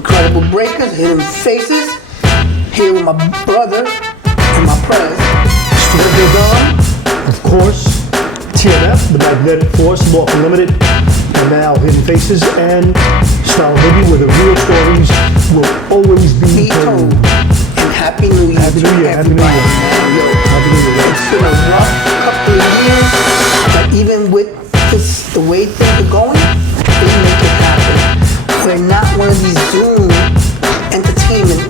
incredible breakers, hidden faces. Here with my brother and my prez. Studio Dom, of course, TNF, The Magnetic Force, Law Unlimited, and now Hidden Faces, and Style of Boogie, where the real stories will always be told. And Happy New Year. Happy New Year. Happy New Year. Happy New Year. It's been a rough couple of years, but even with this, the way things are going, we make it happen. We're not one of these Zoom entertainment,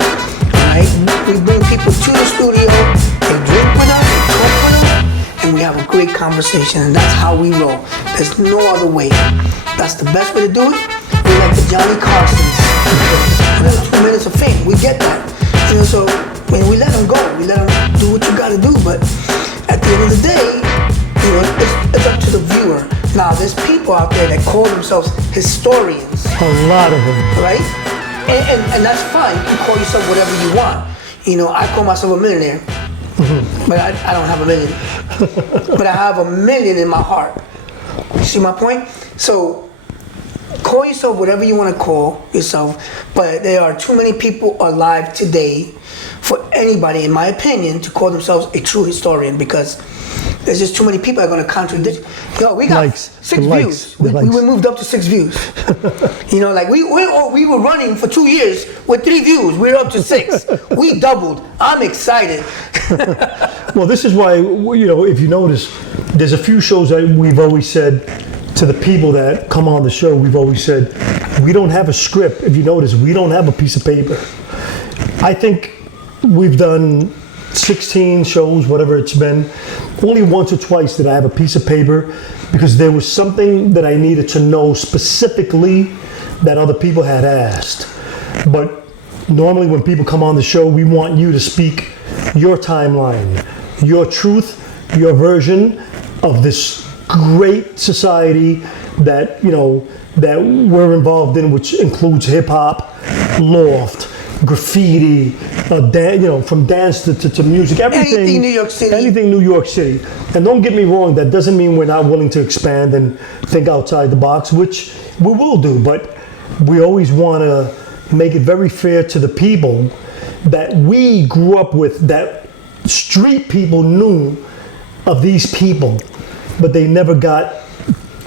right? We bring people to the studio, they drink with us, they talk with us, and we have a great conversation, and that's how we roll. There's no other way. That's the best way to do it. We're like the Johnny Carsons. And then 2 minutes of fame, we get that. You know, so when we let them go, we let them do what you gotta do, but at the end of the day, you know, it's up to the viewer. Now, there's people out there that call themselves historians. A lot of them. Right? And that's fine. You can call yourself whatever you want. You know, I call myself a millionaire, but I don't have a million. But I have $1 million in my heart. You see my point? So, call yourself whatever you want to call yourself, but there are too many people alive today for anybody, in my opinion, to call themselves a true historian, because there's just too many people that are going to contradict. Yo, we got Likes. 6 views. We moved up to 6 views. You know, like we were running for 2 years with 3 views. We're up to 6. We doubled. I'm excited. Well, this is why, you know, if you notice, there's a few shows that we've always said to the people that come on the show, we've always said, we don't have a script. If you notice, we don't have a piece of paper. I think we've done 16 shows, whatever it's been. Only once or twice did I have a piece of paper, because there was something that I needed to know specifically that other people had asked. But normally when people come on the show, we want you to speak your timeline, your truth, your version of this great society that, you know, that we're involved in, which includes hip hop, loft, graffiti, you know, from dance to music, everything. Anything New York City. Anything New York City. And don't get me wrong, that doesn't mean we're not willing to expand and think outside the box, which we will do, but we always want to make it very fair to the people that we grew up with, that street people knew of these people, but they never got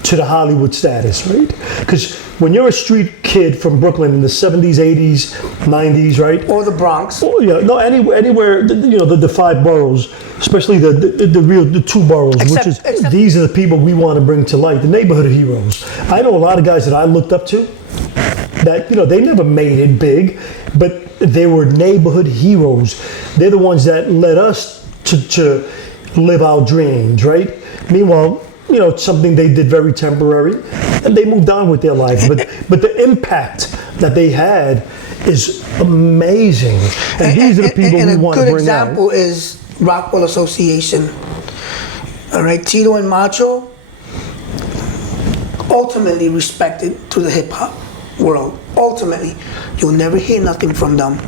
to the Hollywood status, right? Because when you're a street kid from Brooklyn in the 70s, 80s, 90s, right? Or the Bronx. Oh, yeah, no, anywhere, you know, the 5 boroughs, especially the 2 boroughs, except these are the people we want to bring to light, the neighborhood heroes. I know a lot of guys that I looked up to that, you know, they never made it big, but they were neighborhood heroes. They're the ones that led us to live our dreams, right? Meanwhile, you know, it's something they did very temporary, and they moved on with their life. But the impact that they had is amazing. And these are the people we want to bring out. And a good example is Rockwell Association. All right, Tito and Macho, ultimately respected to the hip hop world. Ultimately, you'll never hear nothing from them,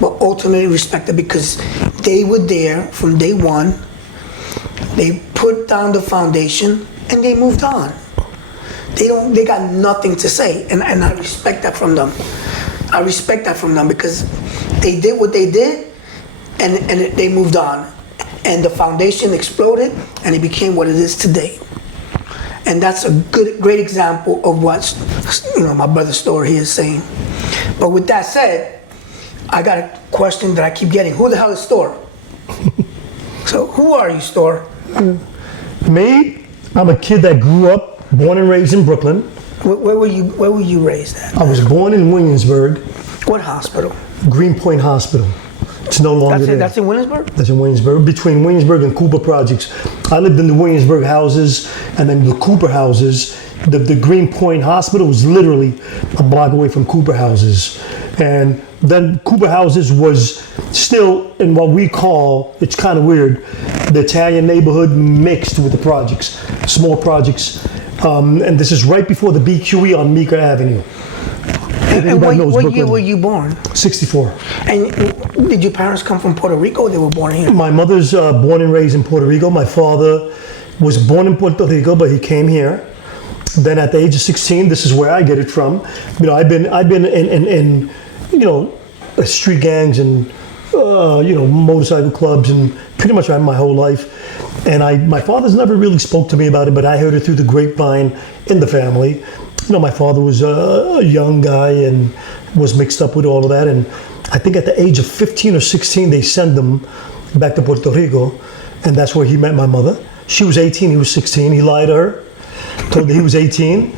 but ultimately respected because they were there from day one. They put down the foundation and they moved on. They got nothing to say, and I respect that from them. I respect that from them because they did what they did, and they moved on, and the foundation exploded, and it became what it is today. And that's a great example of what, you know, my brother Store here is saying. But with that said, I got a question that I keep getting: who the hell is Store? So who are you, Store? Me, I'm a kid that grew up, born and raised in Brooklyn. Where were you raised at? I was born in Williamsburg. What hospital? Greenpoint Hospital. It's no longer there. That's in Williamsburg? That's in Williamsburg, between Williamsburg and Cooper projects. I lived in the Williamsburg houses and then the Cooper houses. The Greenpoint Hospital was literally a block away from Cooper houses. And then Cooper houses was still in what we call, it's kind of weird, the Italian neighborhood mixed with the projects, small projects. And this is right before the BQE on Meeker Avenue. And what year were you born? 64. And did your parents come from Puerto Rico or they were born here? My mother's born and raised in Puerto Rico. My father was born in Puerto Rico, but he came here. Then at the age of 16, this is where I get it from. You know, I've been in you know, street gangs and you know, motorcycle clubs and pretty much my whole life. And my father's never really spoke to me about it, but I heard it through the grapevine in the family. You know, my father was a young guy and was mixed up with all of that. And I think at the age of 15 or 16, they sent him back to Puerto Rico, and that's where he met my mother. She was 18, he was 16. He lied to her, told her he was 18,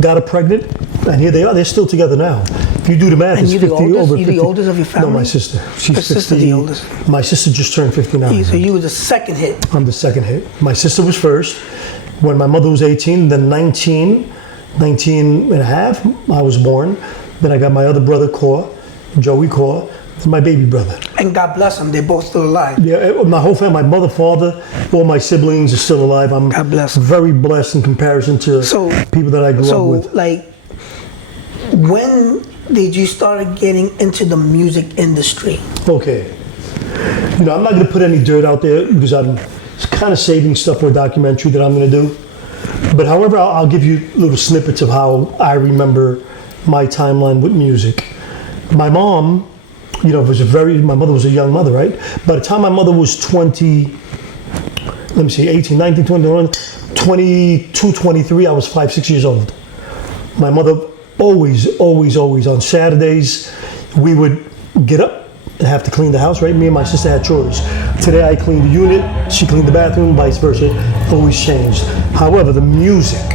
got her pregnant, and here they are. They're still together now. If you do the math, And it's you 50 the oldest? over You 50. the oldest of your family? No, my sister. She's Her 50. sister the oldest. My sister just turned 59. So you were the second hit. I'm the second hit. My sister was first. When my mother was 18, then 19 and a half, I was born. Then I got my other brother, Joey Core, and my baby brother. And God bless them, they're both still alive. Yeah, my whole family, my mother, father, all my siblings are still alive. I'm God bless 'em. very blessed in comparison to people that I grew up with. So, like, when did you start getting into the music industry? Okay. You know, I'm not going to put any dirt out there because I'm kind of saving stuff for a documentary that I'm going to do. But however, I'll give you little snippets of how I remember my timeline with music. My mom, you know, my mother was a young mother, right? By the time my mother was 20, 18, 19, 21, 22, 23, I was 5, 6 years old. My mother always on Saturdays, we would get up and have to clean the house, right? Me and my sister had chores. Today I cleaned the unit, she cleaned the bathroom, vice versa. Always changed. However, the music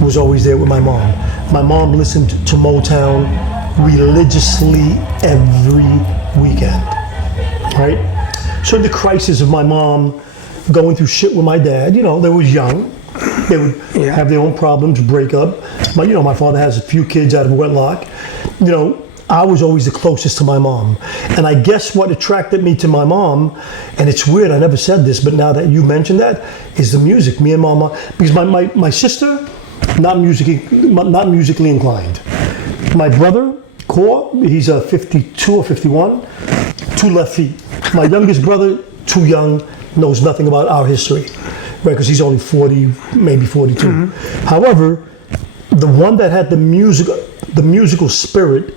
was always there with my mom. My mom listened to Motown religiously every weekend, right? So the crisis of my mom going through shit with my dad, you know, they was young. They would have their own problems, break up. But, you know, my father has a few kids out of wedlock. You know, I was always the closest to my mom. And I guess what attracted me to my mom, and it's weird, I never said this, but now that you mentioned that, is the music. Me and mama, because my sister, not musically inclined. My brother, Core, he's 52 or 51, 2 left feet. My youngest brother, too young, knows nothing about our history, right? Because he's only 40, maybe 42. Mm-hmm. However, the one that had the musical spirit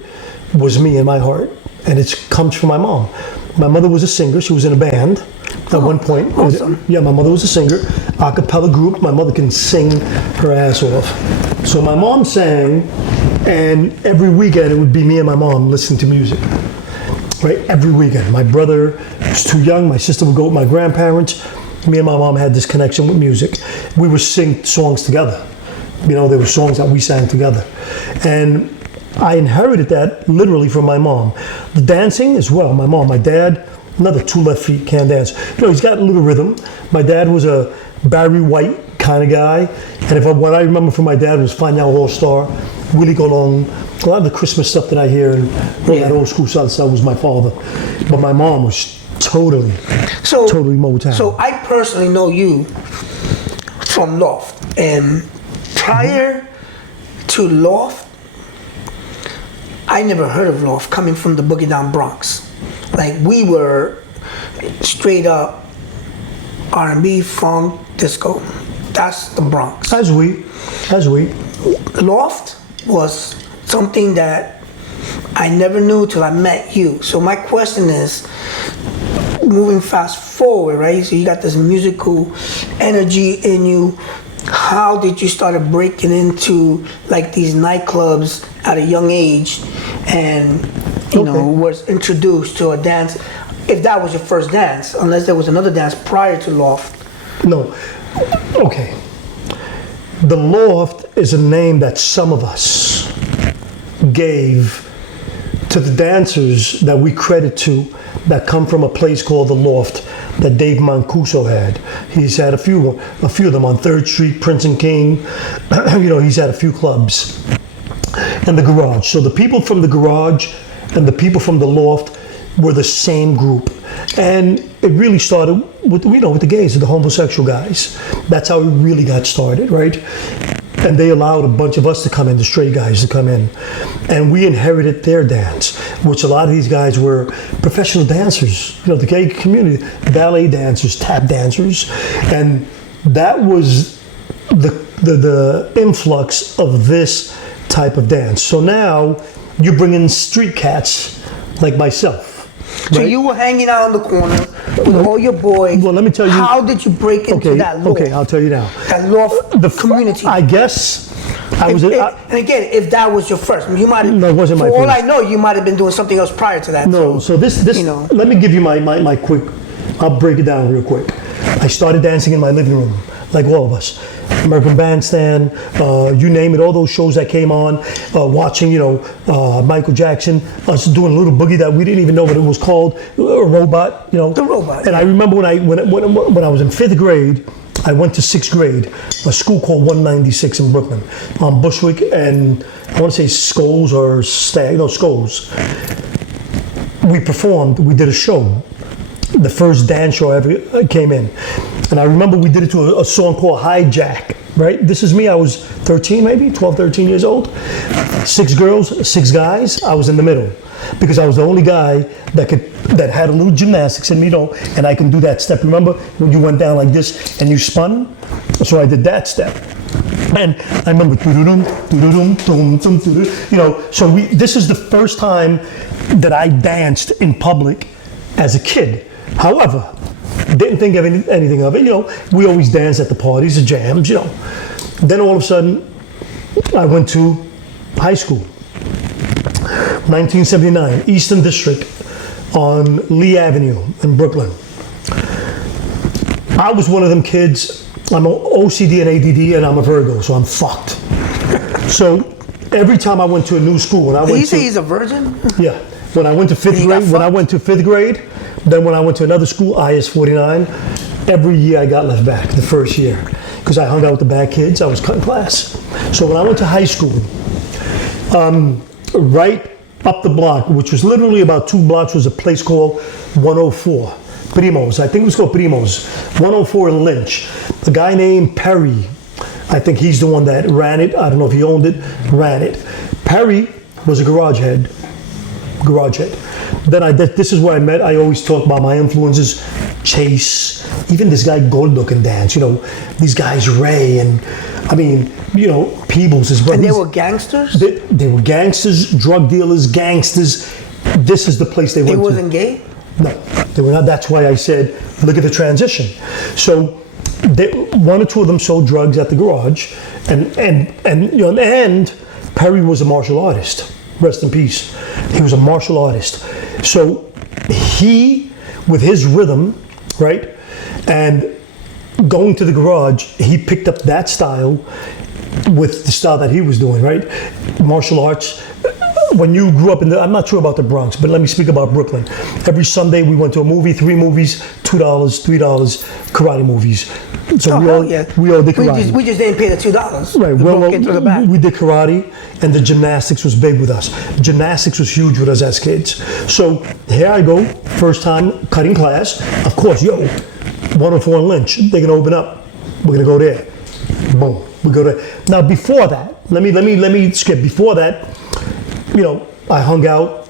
was me in my heart, and it comes from my mom. My mother was a singer. She was in a band at one point. Awesome. Yeah, my mother was a singer, a cappella group. My mother can sing her ass off. So my mom sang, and every weekend it would be me and my mom listening to music. Right, every weekend. My brother was too young. My sister would go with my grandparents. Me and my mom had this connection with music. We would sing songs together. You know, there were songs that we sang together. And I inherited that literally from my mom. The dancing as well. My dad, another 2 left feet, can't dance. You know, he's got a little rhythm. My dad was a Barry White kind of guy. And what I remember from my dad was Fania All-Star, Willie Colon. A lot of the Christmas stuff that I hear and that old school salsa was my father. But my mom was totally Motown. So I personally know you from Loft. And prior to Loft, I never heard of Loft coming from the Boogie Down Bronx. Like, we were straight up R&B, funk, disco. That's the Bronx. As we. Loft was something that I never knew till I met you. So my question is, moving fast forward, right? So you got this musical energy in you. How did you start breaking into like these nightclubs at a young age, and you know, was introduced to a dance? If that was your first dance, unless there was another dance prior to Loft. No. Okay. The Loft is a name that some of us gave to the dancers that we credit to that come from a place called the Loft that Dave Mancuso had. He's had a few of them on 3rd Street, Prince and King. You know, he's had a few clubs. And the Garage. So the people from the Garage and the people from the Loft were the same group. And it really started with, you know, with the gays, the homosexual guys. That's how it really got started, right? And they allowed a bunch of us to come in, the straight guys to come in. And we inherited their dance, which a lot of these guys were professional dancers. You know, the gay community, ballet dancers, tap dancers. And that was the influx of this type of dance. So now you bring in street cats like myself. So right? you were hanging out in the corner with all your boys. Well, let me tell you. How did you break into that loft? Okay, I'll tell you now. That loft community. I guess I was. and again, if that was your first, you might have. No, it wasn't my For all first. I know, you might have been doing something else prior to that. No, so this, you know. let me give you my quick, I'll break it down real quick. I started dancing in my living room, like all of us. American Bandstand, you name it, all those shows that came on, watching, Michael Jackson, us doing a little boogie that we didn't even know what it was called, a robot, The robot. And I remember when I was in 5th grade, I went to 6th grade, a school called 196 in Brooklyn, on Bushwick and I want to say Scholes or Scholes. We performed, we did a show. The first dance show ever came in. And I remember we did it to a song called Hijack, right? This is me, I was 13 maybe, 12, 13 years old. 6 girls, 6 guys, I was in the middle. Because I was the only guy that had a little gymnastics in me, and I can do that step. Remember when you went down like this and you spun? So I did that step. And I remember, so this is the first time that I danced in public as a kid. However, didn't think of anything of it. We always dance at the parties, the jams, Then all of a sudden, I went to high school. 1979, Eastern District on Lee Avenue in Brooklyn. I was one of them kids. I'm OCD and ADD, and I'm a Virgo, so I'm fucked. So every time I went to a new school, Did you say he's a virgin? Yeah. When I went to 5th grade, then when I went to another school, IS 49, every year I got left back the first year because I hung out with the bad kids. I was cutting class. So when I went to high school, right up the block, which was literally about 2 blocks, was a place called 104. Primos. I think it was called Primos. 104 in Lynch. A guy named Perry. I think he's the one that ran it. I don't know if he owned it, ran it. Perry was a garage head. Then this is where I met. I always talk about my influences. Chase, even this guy Goldo can dance. These guys Ray and Peebles, his brothers. And they were gangsters? They were gangsters, drug dealers, gangsters. This is the place they went to. They wasn't gay? No, they were not. That's why I said, look at the transition. So, one or two of them sold drugs at the garage, and Perry was a martial artist. Rest in peace. He was a martial artist. So he, with his rhythm, right, and going to the garage, he picked up that style with the style that he was doing, right? Martial arts. When you grew up I'm not sure about the Bronx, but let me speak about Brooklyn. Every Sunday we went to a movie, 3 movies, $2, $3, karate movies. So we all did karate. We just didn't pay the $2. Right, we did karate, and the gymnastics was big with us. Gymnastics was huge with us as kids. So here I go, first time cutting class. Of course, 104 in Lynch, they're gonna open up. We're gonna go there. Boom, we go there. Now before that, let me skip. Before that, I hung out,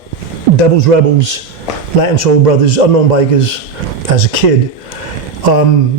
Devil's Rebels, Latin Soul Brothers, Unknown Bikers, as a kid.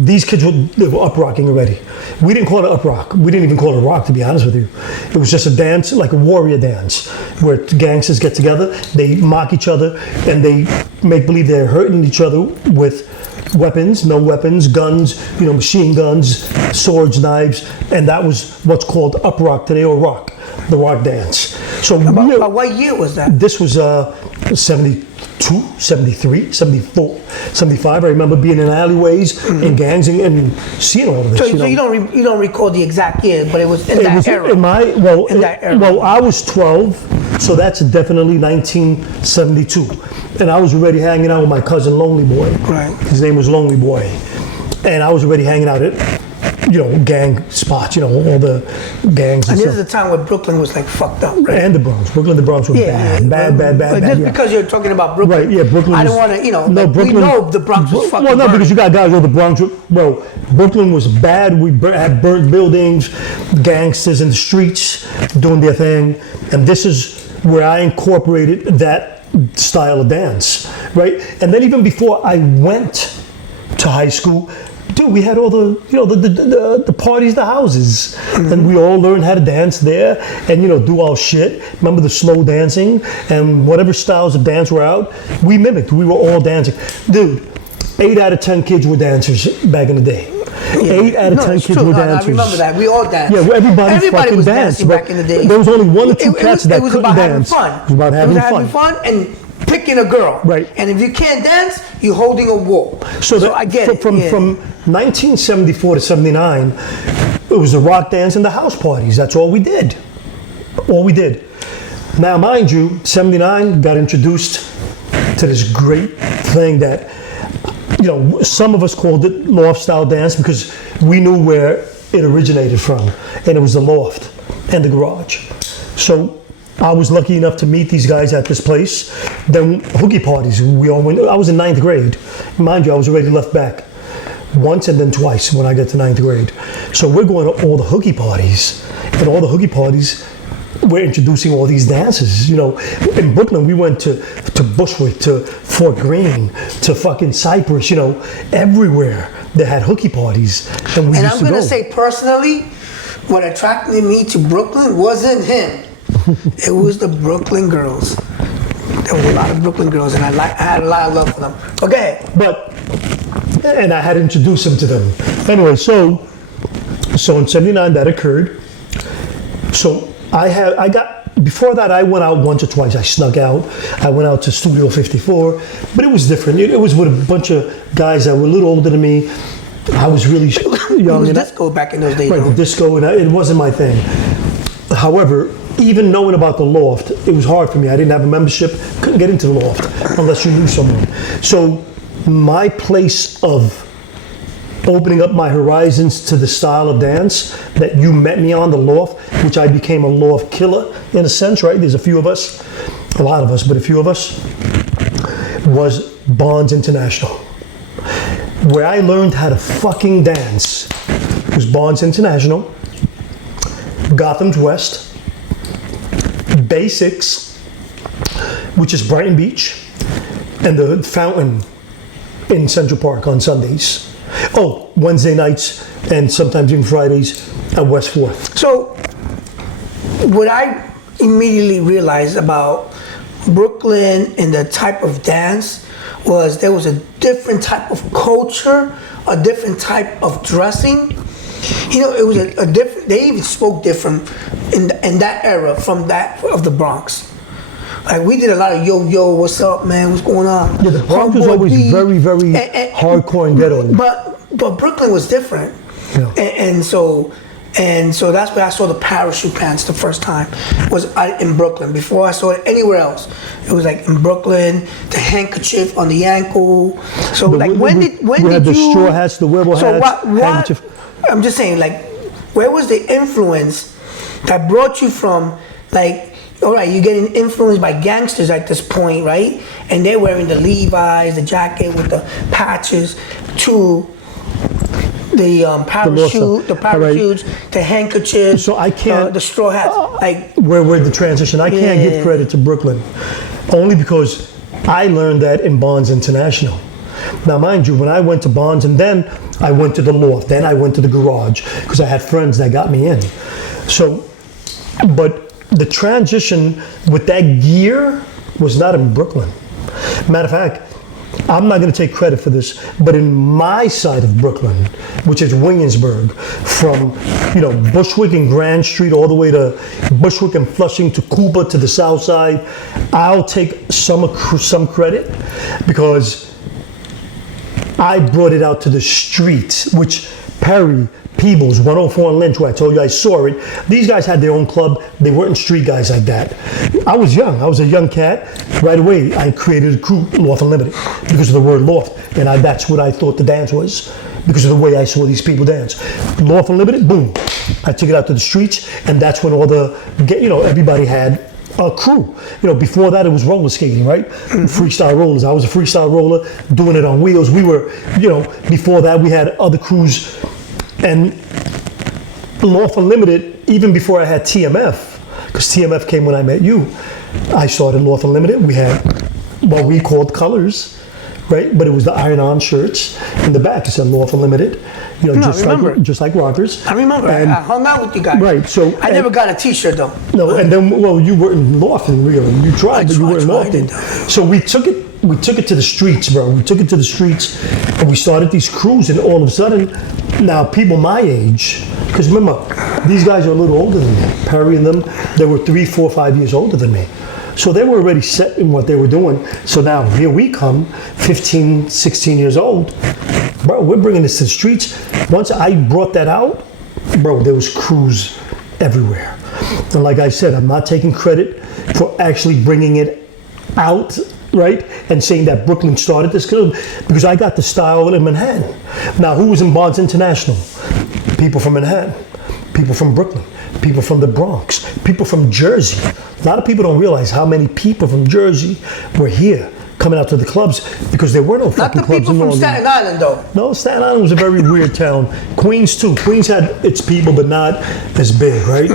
These kids were up rocking already. We didn't call it up rock. We didn't even call it rock, to be honest with you. It was just a dance, like a warrior dance, where gangsters get together, they mock each other, and they make believe they're hurting each other with weapons, no weapons, guns, machine guns, swords, knives, and that was what's called up rock today, or rock, the rock dance. So about what year was that? This was 72, 73, 74, 75. I remember being in alleyways and gangs and seeing all of this. So you don't recall the exact year, but it was in that era. That era. Well, I was 12, so that's definitely 1972. And I was already hanging out with my cousin Lonely Boy. Right. His name was Lonely Boy. And I was already hanging out at gang spots, all the gangs and this stuff. is the time where Brooklyn was like fucked up, right? And the Bronx. Brooklyn, the Bronx was bad. Just because you're talking about Brooklyn, right? Yeah, Brooklyn. I don't want to, Brooklyn, we know the Bronx was fucking. Well, no, burning. because you got guys over the Bronx. Bro, Brooklyn was bad. We had burnt buildings, gangsters in the streets doing their thing, and this is where I incorporated that style of dance, right? And then even before I went to high school, Dude, we had all the, the parties, the houses, and we all learned how to dance there, and do our shit. Remember the slow dancing and whatever styles of dance were out, we mimicked. We were all dancing, dude. 8 out of 10 kids were dancers back in the day. Yeah. 8 out of 10 kids were dancers. I remember that. We all danced. Yeah, well, everybody fucking was danced. dancing back in the day. There was only 1 or 2 cats that couldn't dance. It was about having having fun and picking a girl. Right. And if you can't dance, you're holding a wall. So I get it. From 1974 to 79, it was the rock dance and the house parties. That's all we did. All we did. Now, mind you, 79 got introduced to this great thing that, some of us called it loft style dance because we knew where it originated from, and it was the loft and the garage. So I was lucky enough to meet these guys at this place. Then hoogie parties, we all went. I was in 9th grade. Mind you, I was already left back once and then twice when I got to 9th grade. So we're going to all the hoogie parties, and all the hoogie parties, we're introducing all these dances. In Brooklyn, we went to Bushwick, to Fort Greene, to fucking Cypress, everywhere they had hookie parties. And I'm going to say personally, what attracted me to Brooklyn wasn't him. It was the Brooklyn girls. There was a lot of Brooklyn girls, and I had a lot of love for them. Okay. And I had to introduce him to them. Anyway, so in 79 that occurred. So before that, I went out once or twice. I snuck out. I went out to Studio 54, but it was different. It was with a bunch of guys that were a little older than me. I was really young. It was disco back in those days. Right, the disco, and it wasn't my thing. However, even knowing about the loft, it was hard for me. I didn't have a membership, couldn't get into the loft unless you knew someone. So my place of opening up my horizons to the style of dance that you met me on, the loft, which I became a loft killer in a sense, right? There's a few of us, a lot of us, but a few of us, was Bonds International. Where I learned how to fucking dance was Bonds International, Gotham's West, Basics, which is Brighton Beach, and the Fountain in Central Park on Sundays. Oh, Wednesday nights and sometimes even Fridays at West 4th. So, what I immediately realized about Brooklyn and the type of dance was there was a different type of culture, a different type of dressing. It was a different, they even spoke different in that era from that of the Bronx. Like we did a lot of yo, what's up, man? What's going on? Yeah, the Bronx was always very, very hardcore and ghetto. But Brooklyn was different, yeah. and so that's where I saw the parachute pants the first time. Was in Brooklyn. Before I saw it anywhere else, it was like in Brooklyn. The handkerchief on the ankle. So when did we you? Had the straw hats, the Weber hats, handkerchief. I'm just saying, like, where was the influence that brought you from, like? All right, you're getting influenced by gangsters at this point, right? And they're wearing the Levi's, the jacket with the patches, to the parachutes, right. The handkerchiefs, so I can't, the straw hats. Like where the transition, I can't give credit to Brooklyn, only because I learned that in Bonds International. Now, mind you, when I went to Bonds and then I went to the loft, then I went to the garage because I had friends that got me in. So, but the transition with that gear was not in Brooklyn. Matter of fact, I'm not going to take credit for this, but in my side of Brooklyn, which is Williamsburg, from Bushwick and Grand Street all the way to Bushwick and Flushing to Cooper to the South Side, I'll take some credit because I brought it out to the streets, which Perry, Peebles, 104 and Lynch, where I told you I saw it. These guys had their own club. They weren't street guys like that. I was young. I was a young cat. Right away, I created a crew, Loft Unlimited, because of the word loft. And that's what I thought the dance was, because of the way I saw these people dance. Loft Unlimited, boom. I took it out to the streets, and that's when all everybody had a crew. Before that, it was roller skating, right? Freestyle rollers. I was a freestyle roller doing it on wheels. We were, before that, we had other crews. And Loft Unlimited, even before I had TMF, because TMF came when I met you, I started Loft Unlimited. We had what we called colors, right? But it was the iron-on shirts in the back. It said Lawful Limited, No, I remember. just like Rockers. I remember. And, I hung out with you guys. right. So I never got a T-shirt though. no, and then you weren't Lawful, really. You tried, but you weren't Lawful. So we took it. We took it to the streets, bro. We took it to the streets, and we started these crews. And all of a sudden, now people my age, because remember, these guys are a little older than me. Perry and them, they were 3, 4, 5 years older than me. So they were already set in what they were doing. So now here we come, 15, 16 years old. Bro, we're bringing this to the streets. Once I brought that out, bro, there was crews everywhere. And like I said, I'm not taking credit for actually bringing it out, right? And saying that Brooklyn started this club, because I got the style in Manhattan. Now, who was in Bonds International? People from Manhattan, people from Brooklyn, people from the Bronx, people from Jersey. A lot of people don't realize how many people from Jersey were here coming out to the clubs, because there were no fucking clubs in Long Not the people from Staten Island though. No, Staten Island was a very weird town. Queens too. Queens had its people, but not as big, right?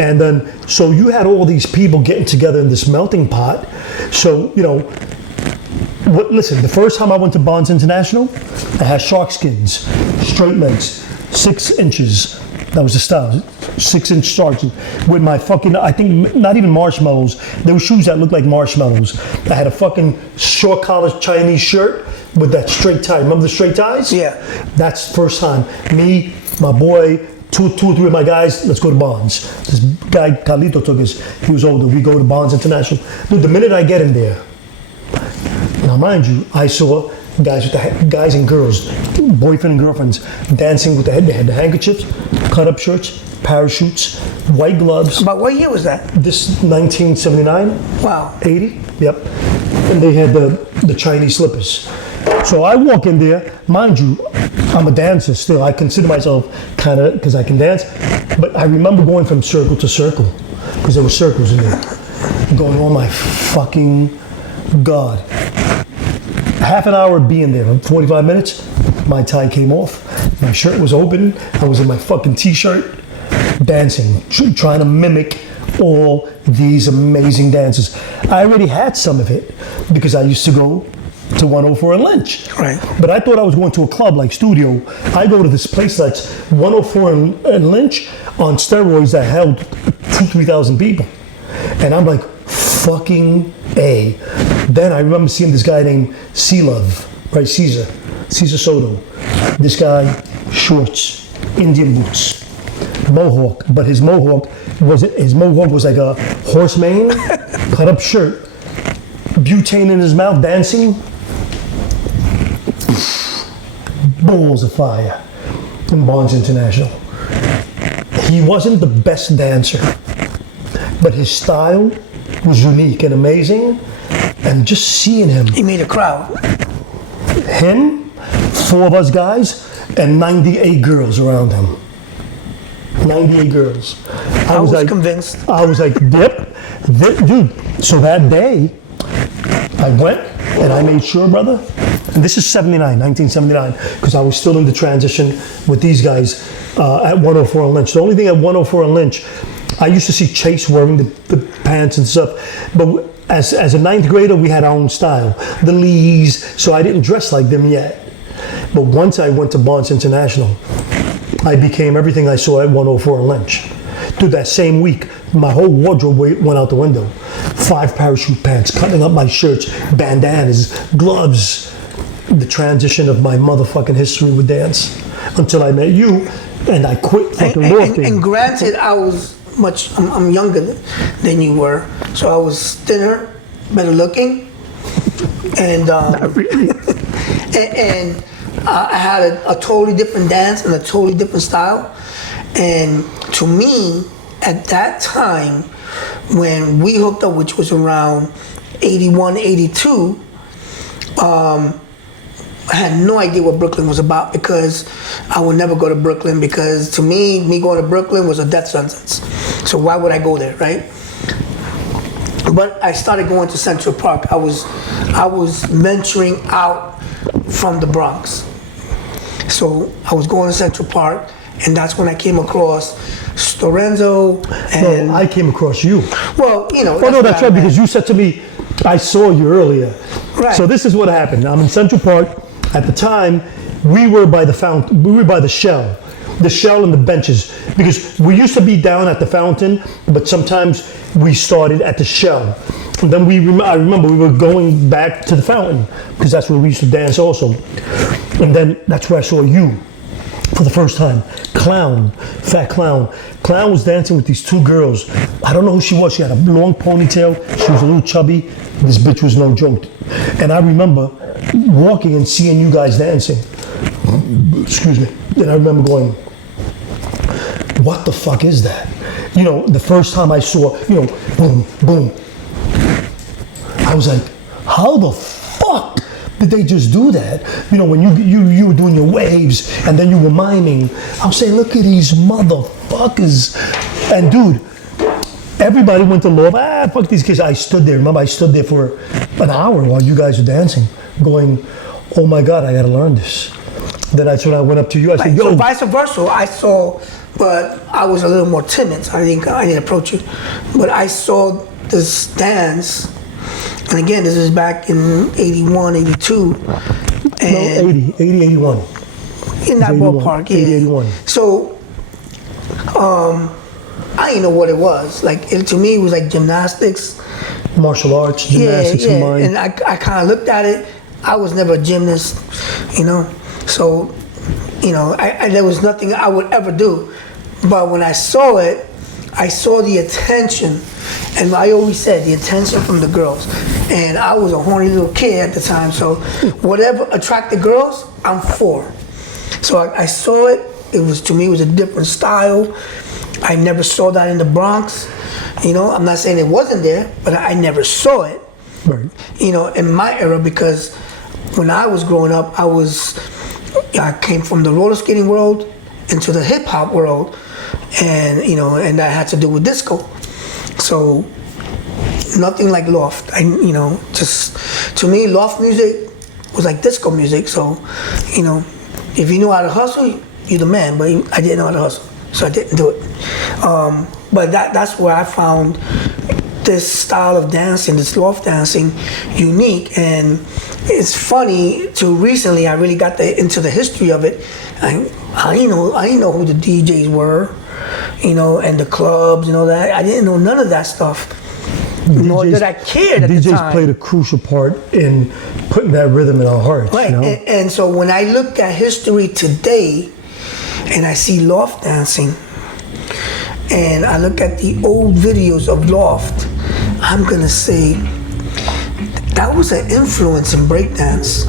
And then, so you had all these people getting together in this melting pot. So, you know, listen, the first time I went to Bonds International, I had shark skins, straight legs, 6 inches. That was the style, 6-inch sharks with my fucking, I think, not even marshmallows. There were shoes that looked like marshmallows. I had a fucking short collar Chinese shirt with that straight tie. Remember the straight ties? Yeah. That's the first time. Me, my boy, two or three of my guys, let's go to Bonds. This guy, Carlito, took us. He was older. We go to Bonds International. Dude, the minute I get in there, now mind you, I saw guys and girls, boyfriend and girlfriends, dancing with the head. They had the handkerchiefs, cut-up shirts, parachutes, white gloves. But what year was that? This 1979. Wow. 80. Yep. And they had the Chinese slippers. So I walk in there. Mind you, I'm a dancer still. I consider myself kind of, because I can dance. But I remember going from circle to circle, because there were circles in there. Going, oh my fucking God. Half an hour of being there, 45 minutes, my tie came off, my shirt was open, I was in my fucking t-shirt, dancing, trying to mimic all these amazing dances. I already had some of it, because I used to go to 104 and Lynch. Right. But I thought I was going to a club like Studio. I go to this place that's 104 and Lynch on steroids that held 2,000-3,000 people. And I'm like, fucking A. Then I remember seeing this guy named C-Love, right? Caesar Soto. This guy, shorts, Indian boots, mohawk, but his mohawk was like a horse mane, cut up shirt, butane in his mouth, dancing. Balls of fire in Bonds International. He wasn't the best dancer, but his style was unique and amazing, and just seeing him. He made a crowd. Him, 4 of us guys, and 98 girls around him. 98 girls. I was like, convinced. I was like, yep, dude. So that day, I went and I made sure, brother, and this is 1979, because I was still in the transition with these guys at 104 and Lynch. The only thing at 104 and Lynch, I used to see Chase wearing the pants and stuff, but as a 9th grader, we had our own style, the Lees, so I didn't dress like them yet. But once I went to Bonds International, I became everything I saw at 104 and Lynch. Dude, that same week, my whole wardrobe went out the window. 5 parachute pants, cutting up my shirts, bandanas, gloves. The transition of my motherfucking history with dance, until I met you, and I quit fucking walking. And granted, I'm younger than you were, so I was thinner, better looking, and Not really. and I had a totally different dance and a totally different style. And to me, at that time, when we hooked up, which was around 81, 82, I had no idea what Brooklyn was about, because I would never go to Brooklyn, because to me going to Brooklyn was a death sentence. So why would I go there, right? But I started going to Central Park. I was venturing out from the Bronx. So I was going to Central Park, and that's when I came across Storenzo and... No, I came across you. Well, you know... Oh no, that's right, because you said to me, I saw you earlier. Right. So this is what happened. I'm in Central Park. At the time, we were by the fountain. We were by the shell and the benches, because we used to be down at the fountain, but sometimes we started at the shell. And then I remember we were going back to the fountain, because that's where we used to dance also. And then that's where I saw you for the first time. Clown, Fat Clown. Clown was dancing with these two girls. I don't know who she was. She had a long ponytail. She was a little chubby. This bitch was no joke. And I remember walking and seeing you guys dancing. Excuse me. And I remember going, what the fuck is that? You know, the first time I saw, you know, boom, boom. I was like, how the fuck did they just do that? You know, when you were doing your waves and then you were miming, I was saying, look at these motherfuckers. And dude, everybody went to love, fuck these kids. I stood there, remember I stood there for an hour while you guys were dancing, going, oh my God, I gotta learn this. Then that's when I went up to you, I said, yo. So vice versa, I saw, but I was a little more timid, so I didn't approach you. But I saw this dance, and again, this is back in 81, 82. And no, 80, 81. In that ballpark, yeah. 80, 81. So, I didn't know what it was. Like, to me, it was like gymnastics. Martial arts, gymnastics in mind. And I kind of looked at it. I was never a gymnast, you know. So, you know, there was nothing I would ever do. But when I saw it, I saw the attention. And I always said, the attention from the girls. And I was a horny little kid at the time, so whatever attracted girls, I'm for. So I saw it. To me, it was a different style. I never saw that in the Bronx. You know, I'm not saying it wasn't there, but I never saw it. Right. You know, in my era, because when I was growing up, I came from the roller skating world into the hip hop world, and you know, and that had to do with disco. So nothing like loft. Just to me, loft music was like disco music. So, you know, if you knew how to hustle, you're the man. But I didn't know how to hustle, so I didn't do it. But that's where I found this style of dancing, this loft dancing, unique. And it's funny. Till recently, I really got into the history of it. I didn't know who the DJs were, you know, and the clubs, you know, that I didn't know none of that stuff. Nor did I care at the time. DJs played a crucial part in putting that rhythm in our hearts. Right, you know? and so when I look at history today, and I see loft dancing, and I look at the old videos of loft, I'm gonna say that was an influence in breakdance.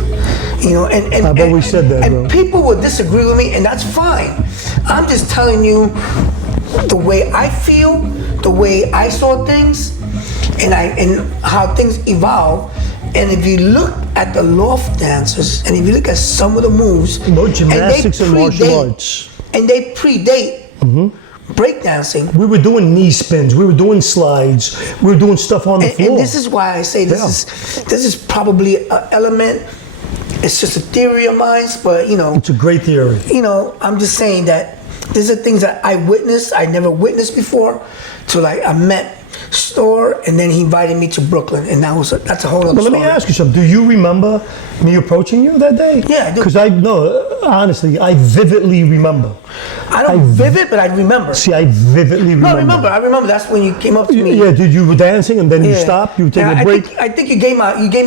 You know, and I've always said that, and bro. people would disagree with me, and that's fine. I'm just telling you the way I feel, the way I saw things, and how things evolve. And if you look at the loft dancers, and if you look at some of the moves, no gymnastics and martial arts, and they predate breakdancing. We were doing knee spins, we were doing slides, we were doing stuff on the floor. And this is why I say this is probably an element. It's just a theory of mine, but you know, it's a great theory. You know, I'm just saying that these are things that I witnessed. I never witnessed before. Till like I met Store, and then he invited me to Brooklyn, and that's a whole other story. Let me ask you something. Do you remember me approaching you that day? Yeah, I do. Because honestly, I vividly remember. I don't vivid, but I remember. See, I vividly remember. No, I remember. That's when you came up to me. Yeah, you were dancing, and then you stopped. You were taking a break. I think you gave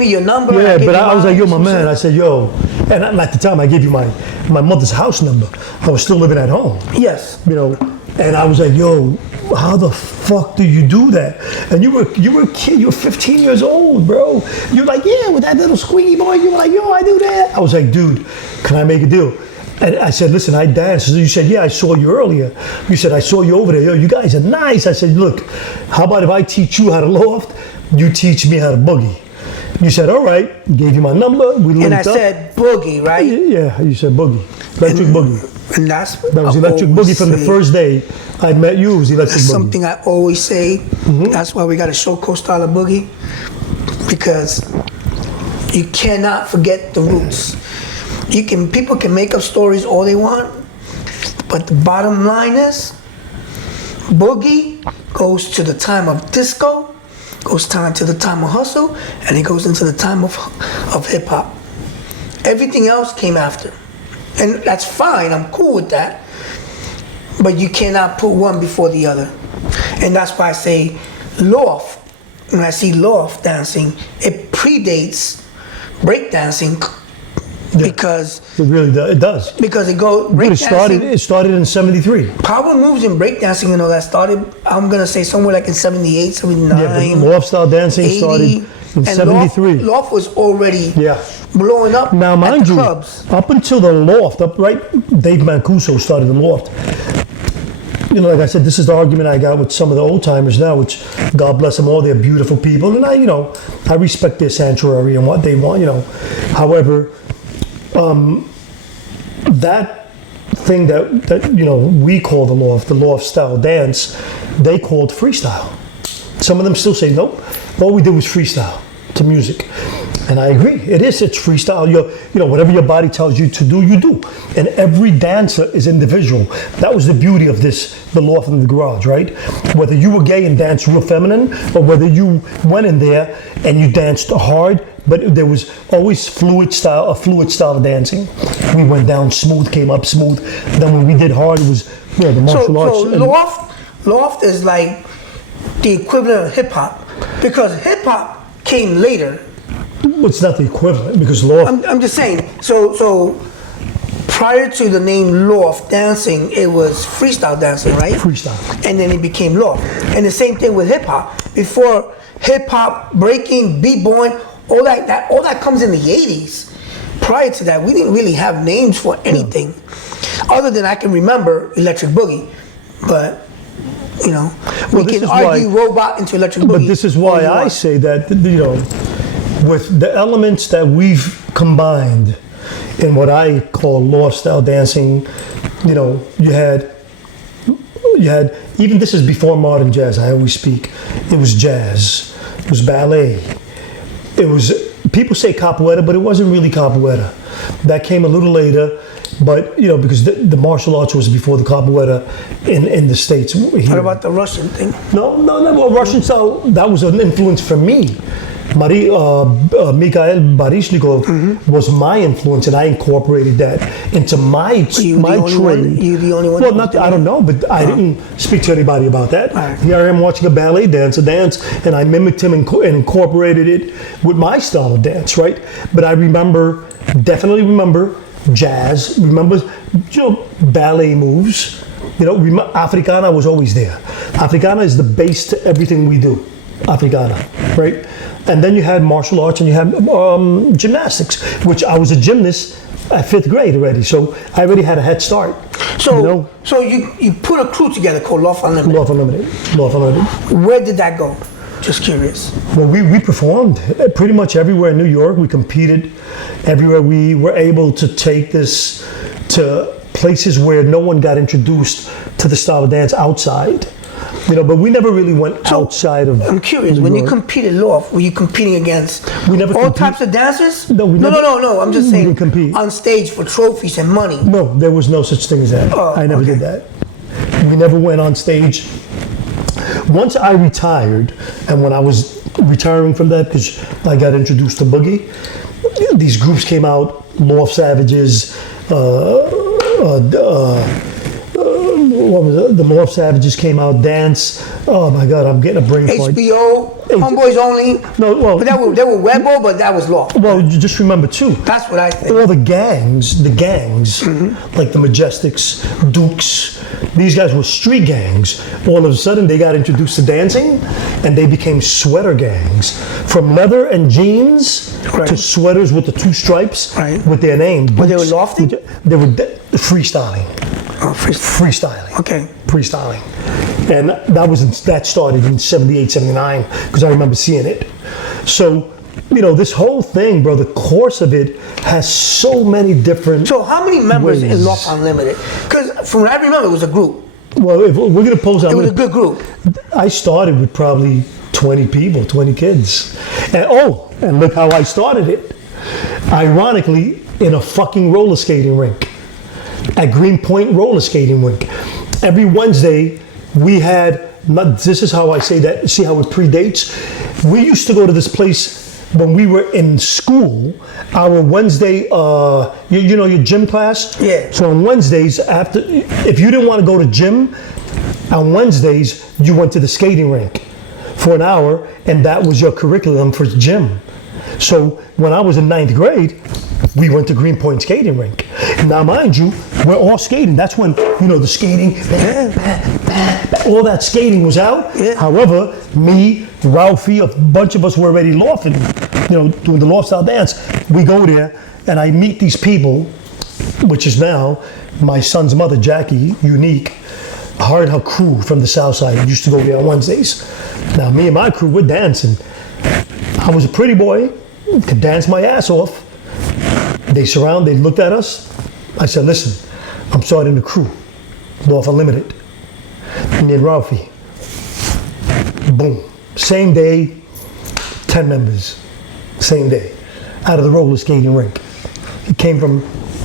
me your number. Yeah, but I was like, yo, my man. I said, yo, and at the time, I gave you my mother's house number. I was still living at home. Yes. You know, and I was like, yo, how the fuck do you do that? And you were a kid, you were 15 years old, bro. You're like, yeah, with that little squeaky boy, you were like, yo, I do that. I was like, dude, can I make a deal? And I said, listen, I dance. You said, yeah, I saw you earlier. You said, I saw you over there. Yo, you guys are nice. I said, look, how about if I teach you how to loft, you teach me how to boogie? You said, all right. Gave you my number. We linked up. And I said boogie, right? Yeah, you said boogie. Electric boogie. And that was Electric Boogie from the first day I met you. It was Electric Boogie. Something I always say. That's why we got a show called Style of Boogie, because you cannot forget the roots. People can make up stories all they want, but the bottom line is, boogie goes to the time of disco goes time to the time of hustle, and it goes into the time of hip hop. Everything else came after. And that's fine, I'm cool with that. But you cannot put one before the other. And that's why I say loft. When I see loft dancing, it predates breakdancing because It really does. It does. because it goes But breakdancing. it started in 73. Power moves in breakdancing and all that started, I'm gonna say somewhere like in 78, 79. Yeah, but loft style dancing 80, started in and 73. Loft was already Yeah. blowing up Now, at mind the you, clubs. up until the loft, Dave Mancuso started the loft. You know, like I said, this is the argument I got with some of the old timers now, which God bless them all, they're beautiful people, and I respect their sanctuary and what they want, However, that thing that we call the loft style dance, they called freestyle. Some of them still say nope. All we did was freestyle to music, and I agree. It's freestyle. Whatever your body tells you to do, you do. And every dancer is individual. That was the beauty of the loft in the garage, right? Whether you were gay and danced real feminine, or whether you went in there and you danced hard, but there was always a fluid style of dancing. We went down smooth, came up smooth. Then when we did hard, it was the martial arts. So loft is like the equivalent of hip hop, because hip hop came later. It's not the equivalent because loft. I'm just saying. So prior to the name loft dancing, it was freestyle dancing, right? Freestyle. And then it became loft. And the same thing with hip hop. Before hip hop, breaking, b-boying, all that comes in the 80s. Prior to that, we didn't really have names for anything, other than I can remember Electric Boogie. But we can argue robot into Electric Boogie. But this is why I say that with the elements that we've combined in what I call loft style dancing, you had even this is before modern jazz. I always speak. It was jazz. It was ballet. It was, people say capoeira, but it wasn't really capoeira. That came a little later, but because the martial arts was before the capoeira in the States. Here. What about the Russian thing? No, well, Russian style, that was an influence for me. Mikhail Baryshnikov was my influence, and I incorporated that into my trade. You the only one? Well, I don't know, but I didn't speak to anybody about that. Right. Here I am watching a ballet dancer dance, and I mimicked him and incorporated it with my style of dance, right? But I definitely remember jazz, remember ballet moves. Africana was always there. Africana is the base to everything we do. Africana, right? And then you had martial arts and you had gymnastics, which I was a gymnast at 5th grade already. So I already had a head start. So you put a crew together called Loft Unlimited. Loft Unlimited. Where did that go? Just curious. Well, we performed pretty much everywhere in New York. We competed everywhere. We were able to take this to places where no one got introduced to the style of dance outside. But we never really went outside of. I'm curious. When you competed loft, were you competing against all types of dancers? No, no. I'm just saying. We didn't compete on stage for trophies and money. No, there was no such thing as that. I never did that. We never went on stage. Once I retired, and when I was retiring from that, because I got introduced to boogie, these groups came out: Loft Savages. What was it? The Loft Savages came out. Dance. Oh my God, I'm getting a brain fart. HBO, Homeboys Only. No, well, but they were Webbo, but that was Loft. Well, you just remember too. That's what I think. All the gangs, like the Majestics, Dukes, these guys were street gangs. All of a sudden, they got introduced to dancing, and they became sweater gangs. From leather and jeans to sweaters with the 2 stripes with their name. But they were lofting? They were freestyling. Oh, freestyling. Okay. Freestyling. And that started in 78, 79, because I remember seeing it. So, this whole thing, bro, the course of it has so many different So how many members ways. in Loft Unlimited? Because from what I remember, it was a group. Well, if we're going to pose... It was a good group. I started with probably 20 people, 20 kids. And look how I started it. Ironically, in a fucking roller skating rink. At Greenpoint roller skating rink. Every Wednesday, we had this is how I say that. See how it predates? We used to go to this place when we were in school. Our Wednesday, you know, your gym class. Yeah. So on Wednesdays, if you didn't want to go to gym, on Wednesdays you went to the skating rink for an hour, and that was your curriculum for gym. So when I was in 9th grade, we went to Greenpoint skating rink. Now, mind you, we're all skating. That's when, you know, the skating, all that skating was out. Yeah. However, me, Ralphie, a bunch of us were already lofting, you know, doing the loft style dance. We go there, and I meet these people, which is now my son's mother, Jackie, Unique, her and her crew from the South Side used to go there on Wednesdays. Now, me and my crew, we're dancing. I was a pretty boy, could dance my ass off. They looked at us. I said, listen, I'm starting the crew, Loft Unlimited. Me and Ralphie. Boom. Same day, 10 members. Same day. Out of the roller skating rink. It came from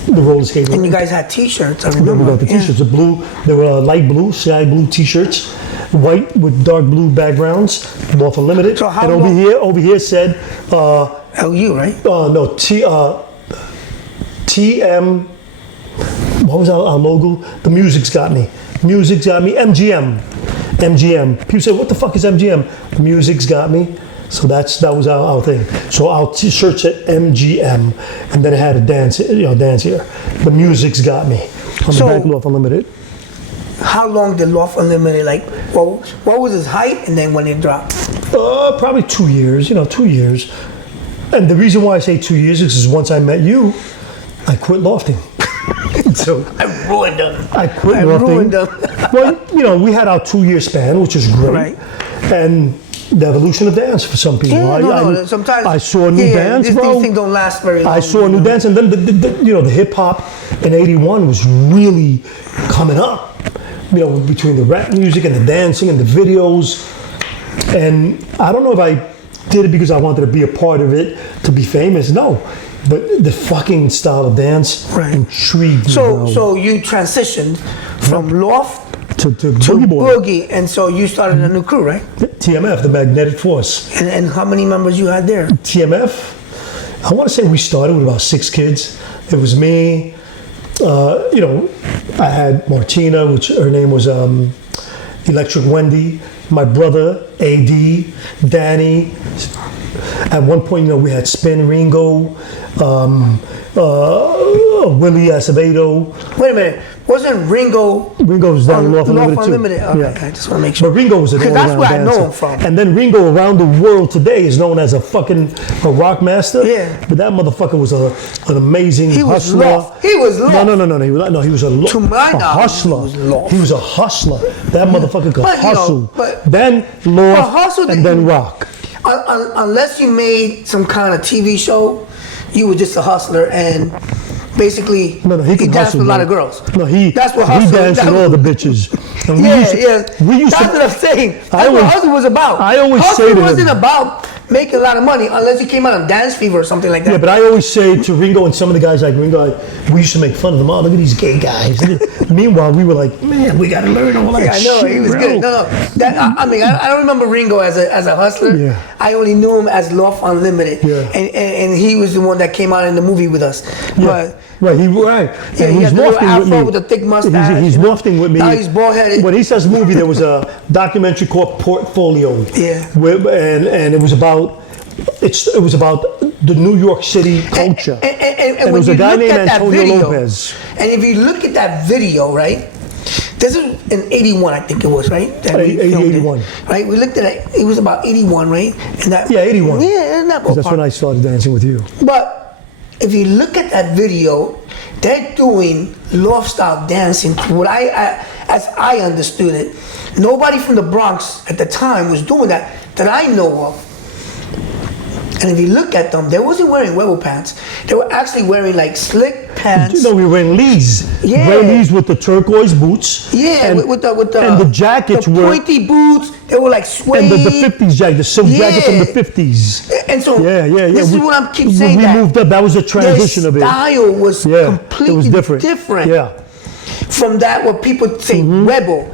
the roller skating And rink. you guys had T-shirts, I We remember. got the T-shirts, the blue, they were light blue, sky blue T-shirts, white with dark blue backgrounds, Loft Unlimited. So how and over here said, LU, right? no, TM, what was our logo? The Music's Got Me. Music's Got Me, MGM. People say, what the fuck is MGM? Music's Got Me. So that was our thing. So our T-shirt said MGM, and then it had a dance here. The Music's Got Me. On So- the back, Loft Unlimited. How long did Loft Unlimited, like, what was his height and then when it dropped? Probably 2 years, 2 years. And the reason why I say 2 years is because once I met you, I quit lofting. So I ruined them. I quit I lofting. ruined them. Well, we had our 2 year span, which is great. Right. And the evolution of dance for some people. Yeah, sometimes I saw a new dance, these bro. things don't last very long. I saw a new dance, and then the hip hop in '81 was really coming up. Between the rap music and the dancing and the videos. And I don't know if I did it because I wanted to be a part of it to be famous. No, but the fucking style of dance intrigued me. So you transitioned from Loft to to Boogie Boy. Boogie, and so you started a new crew, right? TMF, the Magnetic Force. And how many members you had there? TMF, I want to say we started with about 6 kids. It was me. I had Martina, which her name was Electric Wendy, my brother, AD, Danny. At one point, we had Spin Ringo, Willie Acevedo. Wait a minute, wasn't Ringo? Ringo was down in Loft Loft Unlimited too. Unlimited. Okay, Yeah. I just want to make sure. But Ringo was an Because all-around that's where I know dancer. him from. And then Ringo around the world today is known as a rock master. Yeah. But that motherfucker was an amazing He was hustler. Loft. He was Loft. No. He was a To my a knowledge, hustler. he was Loft. He was a hustler. That motherfucker could But, hustle. but then Loft hustle and then rock. Unless you made some kind of TV show, you were just a hustler and basically No, he could danced hustle. with a lot bro. of girls. No, That's what he hustle. danced with all the bitches. And we used That's to, what I'm saying. That's I what always- hustle was about. I always hustle say to wasn't him- about making a lot of money unless you came out of Dance Fever or something like that. Yeah, but I always say to Ringo and some of the guys like Ringo, we used to make fun of them. Oh, look at these gay guys. Meanwhile, we were like, man, we got to learn all that Yeah, I know shit, he was bro. good. No. I don't remember Ringo as a hustler. Yeah. I only knew him as Loft Unlimited. Yeah. And he was the one that came out in the movie with us. Yeah. Right. Yeah, And he he's had the little morphing with afro me. with the thick mustache. He's morphing with me. Now he's bald-headed. When he says movie, there was a documentary called Portfolio. Yeah. And it was about the New York City culture. And there when was a you guy look named at that Antonio video, Lopez. and if you look at that video, right? This is in 81, I think it was, right? That we 80, filmed it, 81. Right? We looked at it, it was about 81, right? And that, Yeah, 81. Yeah, in that 'Cause that's ballpark. when I started dancing with you. But if you look at that video, they're doing loft style dancing. As I understood it, nobody from the Bronx at the time was doing that I know of. And if you look at them, they wasn't wearing Webber pants. They were actually wearing like slick pants. No, we were wearing Lees. Yeah. Wearing Lees with the turquoise boots. Yeah, and, with the and the jackets the were pointy boots. They were like suede. and the 50s jacket, the silk jacket from the 50s. And so Yeah. this is what I'm keep saying. We that moved up. That was a transition their of it. style was Yeah, completely it was different. different. Yeah. From that, what people say rebel.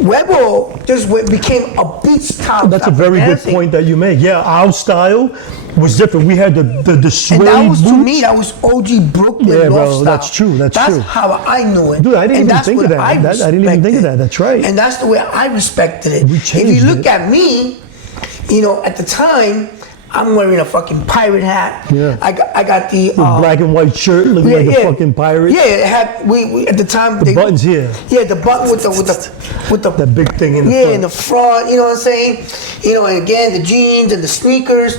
Webo just became a beat style. That's a very good point that you make. Yeah, our style was different. We had the suede And that was, boots. to me, that was OG Brooklyn Yeah, bro, loft style. that's true, that's true. how I knew it. Dude, I didn't And even that's think what of that. I I didn't even think of that. That's right. And that's the way I respected it. We If changed you look it. at me, you know, at the time, I'm wearing a fucking pirate hat. Yeah. I got the Black and white shirt looking like a fucking pirate. Yeah, it had we at the time The buttons here. Yeah, the button with the That big thing in the yeah, front. in the front, you know what I'm saying? You know, and again, the jeans and the sneakers.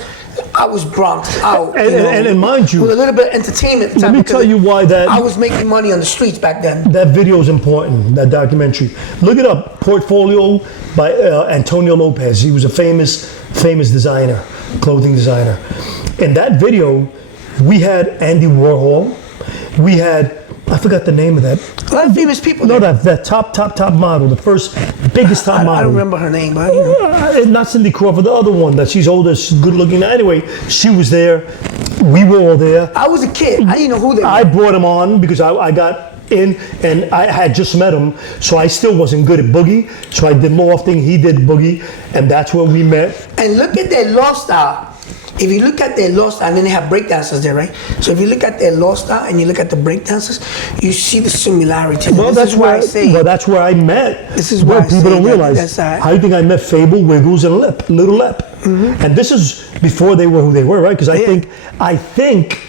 I was Bronx out. And mind you, with a little bit of entertainment. At the let time me because tell you why that I was making money on the streets back then. that video is important. That documentary. Look it up. Portfolio by Antonio Lopez. He was a famous designer, clothing designer. In that video, we had Andy Warhol. We had, I forgot the name of that. A lot of famous people. No, there. that top model, the first biggest top model. I don't remember her name, but you know. Not Cindy Crawford, the other one that she's older, she's good looking. Anyway, she was there. We were all there. I was a kid. I didn't know who they were. I brought him on because I got in and I had just met him, so I still wasn't good at boogie. So I did lofting, he did boogie, and that's where we met. And look at their loft style. If you look at their loft style, and then they have breakdancers there, right? So if you look at their loft style and you look at the breakdancers, you see the similarity. Well, this is why I say. Well, that's where I met. This is why I people say don't that- realize. that's How do you think I met Fable, Wiggles, and Little Lep? And this is before they were who they were, right? Because I think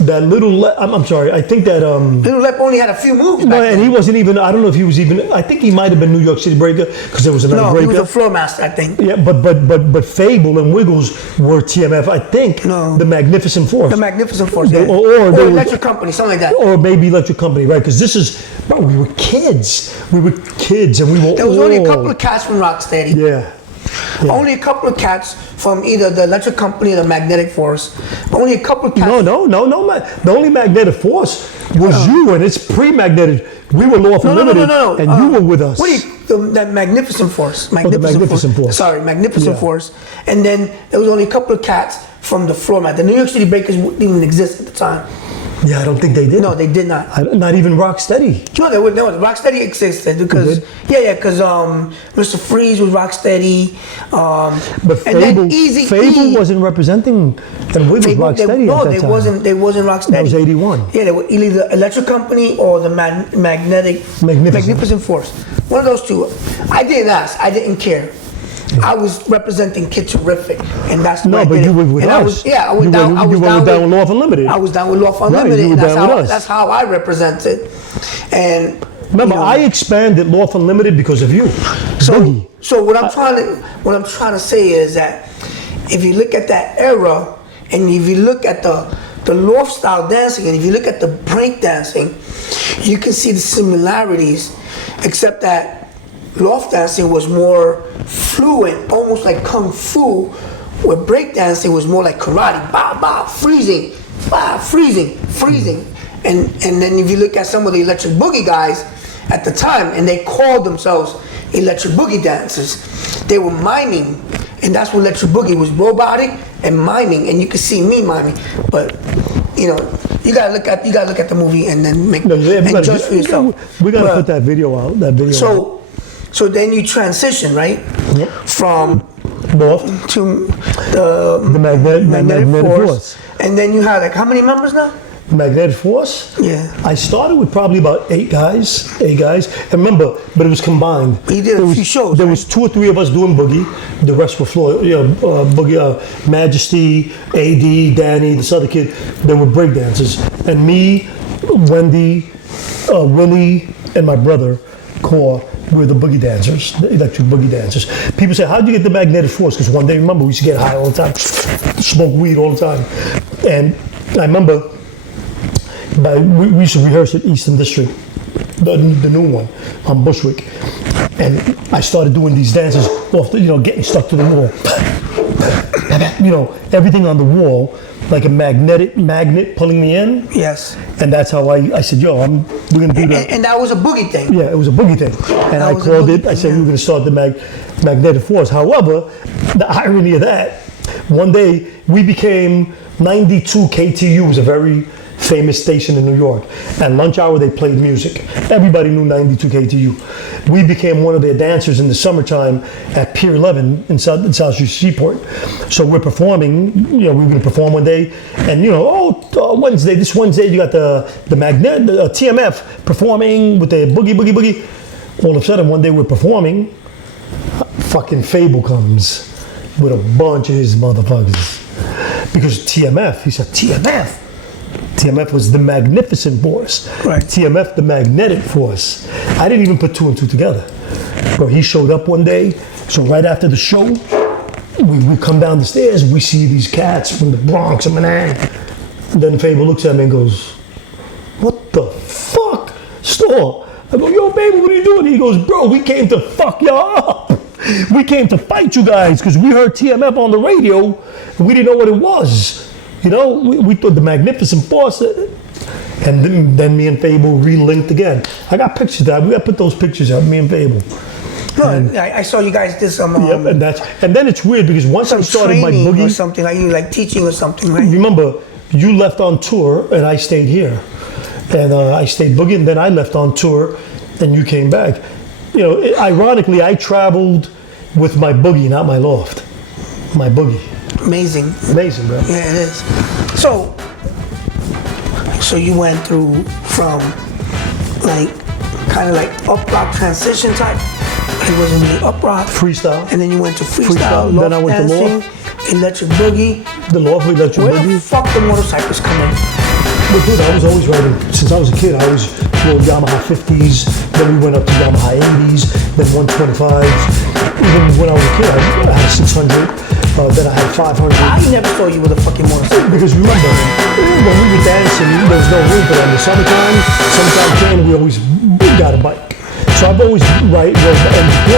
that Little Lep. I'm sorry. I think that Little Lep only had a few moves No, back and then. he wasn't even. I don't know if he was even. I think he might have been New York City breaker because there was another No, breaker. he was a floor master, I think. Yeah, but Fable and Wiggles were TMF. I think No. the Magnificent Force. The Magnificent Force, They- yeah. or they were- Electric Company, something like that. or maybe Electric Company, right? Because this is, bro, we were kids. We were kids, and we were. There was only a all- couple of cats from Rocksteady. Yeah. Only a couple of cats from either the Electric Company or the Magnetic Force. Only a couple of cats. No. The only magnetic force was you, and it's pre-magnetic. We were Law No, Unlimited, and you were with us. What do you? That Magnificent Force. Magnificent Force. Sorry, Magnificent Yeah. Force. And then there was only a couple of cats from the floor mat. The New York City Breakers didn't even exist at the time. Yeah, I don't think they did. No, they did not. Not even Rocksteady. No, they would. No, Rocksteady existed because did? because Mr. Freeze was Rocksteady. But and Fable, then Easy Fable wasn't representing, and we was Rocksteady at that time. They wasn't Rocksteady. That was 81. Yeah, they were either the Electric Company or the Magnificent Force. One of those two. I didn't ask. I didn't care. I was representing Kid Terrific, and that's the way No, I but did you it. were with and us. I was, yeah, I was You down. were- I was you were down down with Law Unlimited. I was down with Law Unlimited, you were and down with us. that's how I represented. And Remember, you know, I expanded Law Unlimited because of you. Boogie. So what I'm trying to say is that if you look at that era, and if you look at the loft style dancing, and if you look at the break dancing, you can see the similarities, except that loft dancing was more fluent, almost like kung fu, where break dancing was more like karate, bah bah, freezing, bah, freezing. And then if you look at some of the electric boogie guys at the time, and they called themselves electric boogie dancers, they were miming, and that's what electric boogie was, robotic and miming, and you can see me miming, but you know, you gotta look at the movie and then and judge for yourself. We gotta But- put that video out. So then you transition, right? Yep. From Loft. to the Magnetic Force. and then you have like how many members now? Magnetic Force? Yeah. I started with probably about eight guys. And remember, but it was combined. You did a There few was- shows, There right? was 2 or 3 of us doing boogie. The rest were floor, boogie, Majesty, AD, Danny, this other kid. They were breakdancers. And me, Wendy, Willie, and my brother, Core, were the boogie dancers, the electric boogie dancers. People say, how'd you get the Magnetic Force? Because one day, remember, we used to get high all the time, smoke weed all the time. And I remember, we used to rehearse at Eastern District, the new one on Bushwick, and I started doing these dances off getting stuck to the wall. Everything on the wall, like a magnet pulling me in. Yes. And that's how I said, we're gonna do that. And that was a boogie thing. Yeah, it was a boogie thing. And I was a called boogie it, I thing, said yeah. we were gonna start the Magnetic Force. However, the irony of that, one day we became 92 KTU was a very famous station in New York. At lunch hour, they played music. Everybody knew 92 KTU. We became one of their dancers in the summertime at Pier 11 in South Street Seaport. So we're performing, we were going to perform one day, and Wednesday, this Wednesday, you got the Magnet, TMF performing with the boogie. All of a sudden, one day we're performing, fucking Fable comes with a bunch of his motherfuckers. Because TMF, he said, TMF was the magnificent force. Right. TMF, the magnetic force. I didn't even put two and two together. But he showed up one day, so right after the show, we come down the stairs, we see these cats from the Bronx and Manhattan. Then Fable looks at me and goes, "What the fuck? Store." I go, "Yo, baby, what are you doing?" He goes, "Bro, we came to fuck y'all up. We came to fight you guys because we heard TMF on the radio and we didn't know what it was. We thought the magnificent force." And then me and Fable re-linked again. I got pictures of that. We got to put those pictures up, me and Fable. No, I saw you guys did some. Yep, and then it's weird because once I started my boogie, or something like teaching or something, right? Remember, you left on tour and I stayed here, and I stayed boogie, and then I left on tour, and you came back. Ironically, I traveled with my boogie, not my loft. My boogie. Amazing, bro. Yeah, it is. So you went through from kind of like up rock transition type. It wasn't really up rock. Freestyle. And then you went to freestyle. Then I went to dancing, loft. Electric boogie. The loft, electric Where boogie. the fuck the motorcycles come in? Well, dude, I was always riding. Since I was a kid, I always rode Yamaha 50s. Then we went up to Yamaha 80s, then 125s. Even when I was a kid, I had a 600. Then I had 500. I never saw you with a fucking motorcycle. Because remember, when we were dancing, there was no room for that. In the summertime came, we always got a bike. So I've always and before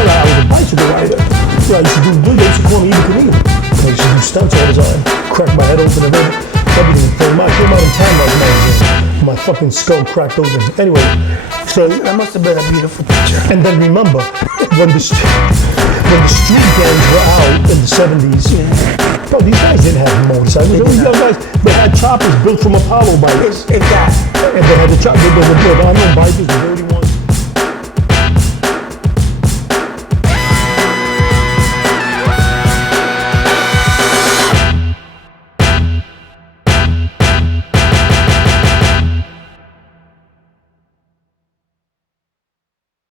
that, I was a bicycle rider. I used to do, they used to call me Eva Canino. I used to do stunts all the time, crack my head open and everything. I came out in Time Life magazine. My fucking skull cracked open. Anyway, so That must have been a beautiful picture. and then remember, when the street gangs were out in the 70s, bro, these guys didn't have motorcycles. These young guys, they had choppers built from Apollo bikes. If that. And they had the choppers, there were no bikers,